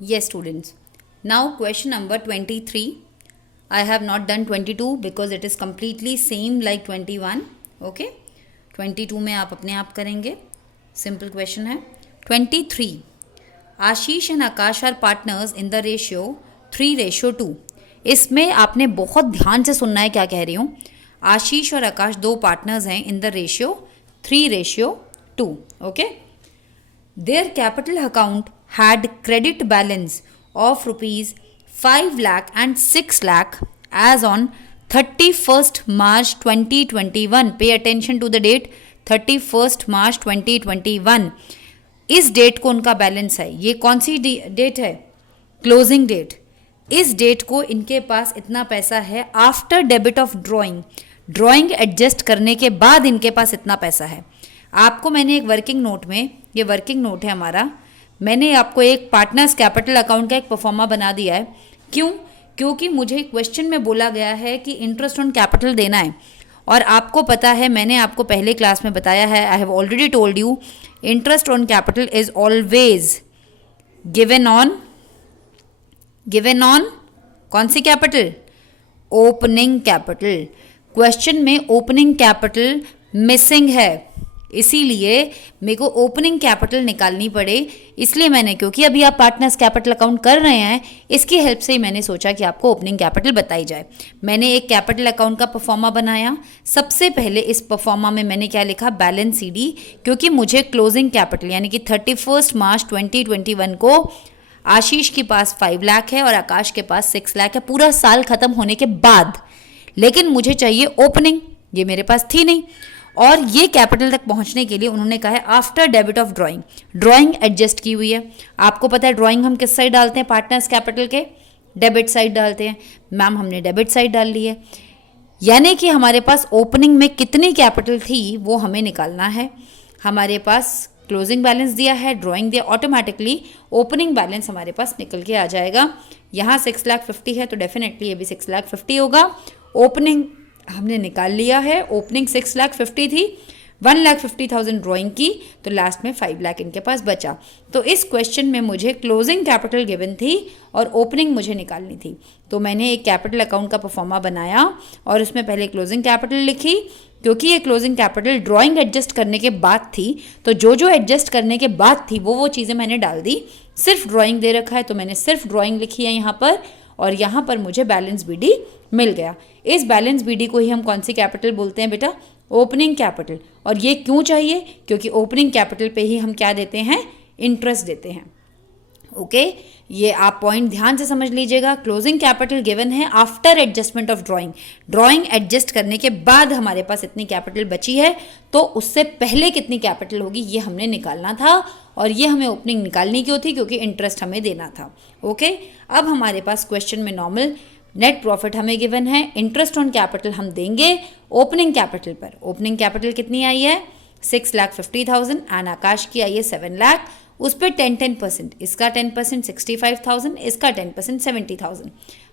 Yes, students. Now question number 23. I have not done 22 because it is completely same like 21. Okay. 22 में आप अपने आप करेंगे. Simple question है. 23. आशीष and Akash are partners in the ratio 3:2. इसमें आपने बहुत ध्यान से सुनना है क्या कह रही हूँ. आशीष और आकाश दो पार्टनर्स हैं in the ratio 3:2. Okay. Their capital account had credit balance of rupees 5 lakh and 6 lakh as on 31st March 2021. Pay attention to the date 31st March 2021. इस डेट को उनका बैलेंस है. ये कौन सी डेट है? Closing date. इस date को इनके पास इतना पैसा है after debit of drawing adjust करने के बाद इनके पास इतना पैसा है. आपको मैंने एक वर्किंग नोट में, ये वर्किंग नोट है हमारा, मैंने आपको एक पार्टनर्स कैपिटल अकाउंट का एक परफॉर्मा बना दिया है. क्यों? क्योंकि मुझे क्वेश्चन में बोला गया है कि इंटरेस्ट ऑन कैपिटल देना है. और आपको पता है, मैंने आपको पहले क्लास में बताया है, I have already told you, interest on capital is always given on कौन सी कैपिटल? Opening capital. क्वेश्चन में ओपनिंग कैपिटल मिसिंग है, इसीलिए मेरे को ओपनिंग कैपिटल निकालनी पड़े. इसलिए मैंने, क्योंकि अभी आप पार्टनर्स कैपिटल अकाउंट कर रहे हैं, इसकी हेल्प से ही मैंने सोचा कि आपको ओपनिंग कैपिटल बताई जाए. मैंने एक कैपिटल अकाउंट का परफॉर्मा बनाया. सबसे पहले इस परफॉर्मा में मैंने क्या लिखा? Balance CD. क्योंकि मुझे क्लोजिंग कैपिटल यानी कि 31 मार्च 2021 को आशीष के पास 5 लाख है और आकाश के पास 6 लाख है, पूरा साल खत्म होने के बाद. लेकिन मुझे चाहिए ओपनिंग, ये मेरे पास थी नहीं. और ये कैपिटल तक पहुंचने के लिए उन्होंने कहा है after debit of drawing adjust की हुई है. आपको पता है ड्राइंग हम किस साइड डालते हैं? पार्टनर्स कैपिटल के डेबिट साइड डालते हैं. मैम हमने डेबिट साइड डाल ली है, यानी कि हमारे पास ओपनिंग में कितनी कैपिटल थी वो हमें निकालना है. हमारे पास क्लोजिंग बैलेंस दिया है, ड्राइंग दिया, ऑटोमेटिकली ओपनिंग बैलेंस हमारे पास निकल के आ जाएगा. यहाँ 6,50,000 है तो डेफिनेटली ये भी 6,50,000 होगा. ओपनिंग हमने निकाल लिया है. ओपनिंग 6,50,000 थी, 1,50,000 ड्राइंग की, तो लास्ट में 5 लाख इनके पास बचा. तो इस क्वेश्चन में मुझे क्लोजिंग कैपिटल गिवन थी और ओपनिंग मुझे निकालनी थी. तो मैंने एक कैपिटल अकाउंट का परफॉर्मा बनाया और उसमें पहले क्लोजिंग कैपिटल लिखी. क्योंकि ये क्लोजिंग कैपिटल ड्राइंग एडजस्ट करने के बाद थी, तो जो एडजस्ट करने के बाद थी वो चीज़ें मैंने डाल दी. सिर्फ ड्राइंग दे रखा है तो मैंने सिर्फ ड्राइंग लिखी है यहाँ पर, और यहाँ पर मुझे बैलेंस बीडी मिल गया. इस बैलेंस बीडी को ही हम कौन सी कैपिटल बोलते हैं बेटा? Opening capital. और ये क्यों चाहिए? क्योंकि ओपनिंग कैपिटल पे ही हम क्या देते हैं? इंटरेस्ट देते हैं. ओके, ये आप पॉइंट ध्यान से समझ लीजिएगा. क्लोजिंग कैपिटल गिवन है after adjustment of drawing adjust करने के बाद हमारे पास इतनी कैपिटल बची है, तो उससे पहले कितनी कैपिटल होगी ये हमने निकालना था. और ये हमें ओपनिंग निकालनी क्यों थी? क्योंकि इंटरेस्ट हमें देना था. ओके, अब हमारे पास क्वेश्चन में नॉर्मल नेट प्रॉफिट हमें गिवन है, इंटरेस्ट ऑन कैपिटल हम देंगे ओपनिंग कैपिटल पर. ओपनिंग कैपिटल कितनी आई है? 6,50,000 एंड आकाश की आई है 7 लाख. उस पर 10%, इसका 10% 65,000, इसका 10% 70,000.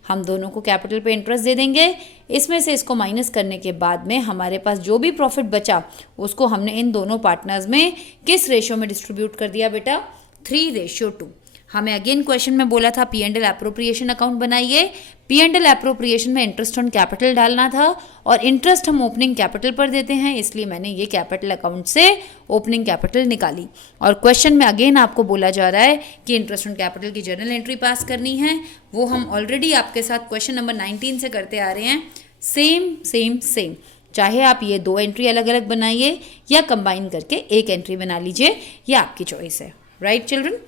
हम दोनों को कैपिटल पे इंटरेस्ट दे देंगे. इसमें से इसको माइनस करने के बाद में हमारे पास जो भी प्रॉफिट बचा उसको हमने इन दोनों पार्टनर्स में किस रेशियो में डिस्ट्रीब्यूट कर दिया बेटा? 3:2. हमें अगेन क्वेश्चन में बोला था P&L एप्रोप्रिएशन अकाउंट बनाइए. P&L एप्रोप्रिएशन में इंटरेस्ट ऑन कैपिटल डालना था और इंटरेस्ट हम ओपनिंग कैपिटल पर देते हैं, इसलिए मैंने ये कैपिटल अकाउंट से ओपनिंग कैपिटल निकाली. और क्वेश्चन में अगेन आपको बोला जा रहा है कि इंटरेस्ट ऑन कैपिटल की जर्नल एंट्री पास करनी है. वो हम ऑलरेडी आपके साथ क्वेश्चन नंबर 19 से करते आ रहे हैं. सेम. चाहे आप ये 2 एंट्री अलग अलग बनाइए या कंबाइन करके एक एंट्री बना लीजिए, ये आपकी चॉइस है. Right children?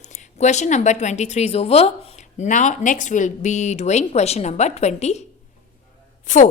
Question number 23 is over. Now next we'll be doing question number 24.